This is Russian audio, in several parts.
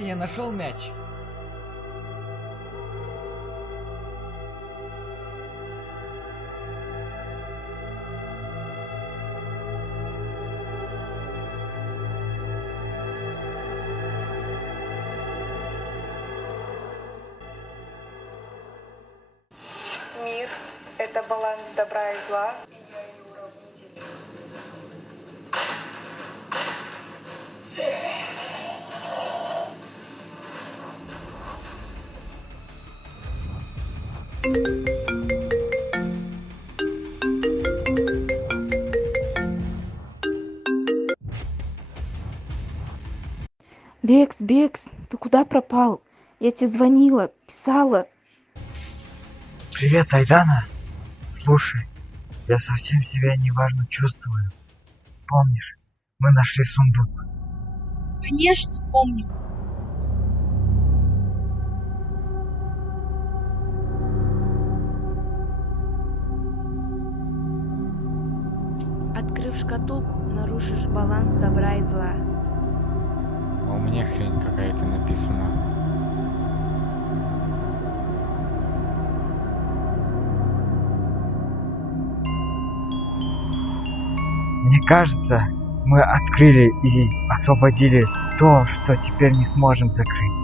я нашел мяч. Мир — это баланс добра и зла. И я ее уравнитель. Бекс, Бекс, ты куда пропал? Я тебе звонила, писала. Привет, Айдана. Слушай, я совсем себя неважно чувствую. Помнишь, мы нашли сундук? Конечно, помню. Открыв шкатулку, нарушишь баланс добра и зла. А у меня хрень какая-то написана. Мне кажется, мы открыли и освободили то, что теперь не сможем закрыть.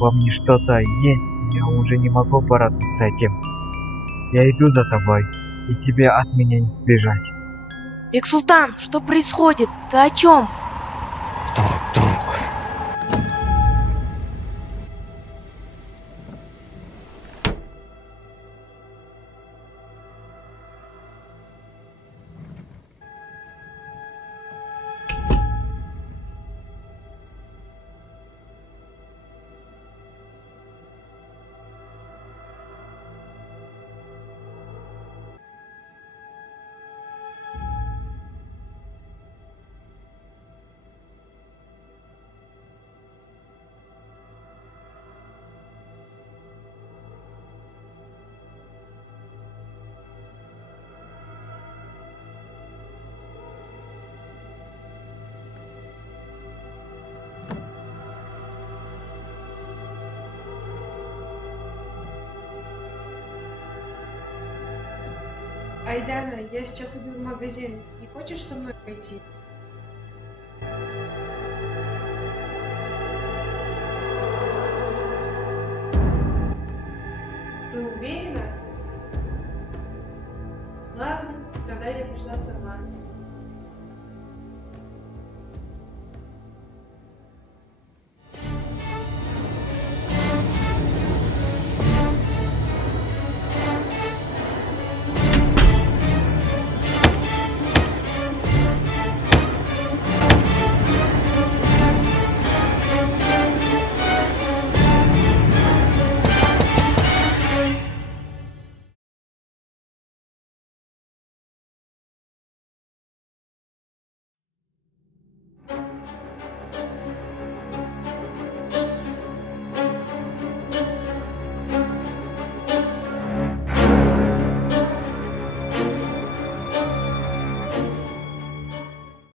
Во мне что-то есть, и я уже не могу бороться с этим. Я иду за тобой, и тебе от меня не сбежать. Бексултан, что происходит? Ты о чем? Друг. Айдана, я сейчас иду в магазин. Не хочешь со мной пойти? Ты уверена? Ладно, тогда я пришла сама.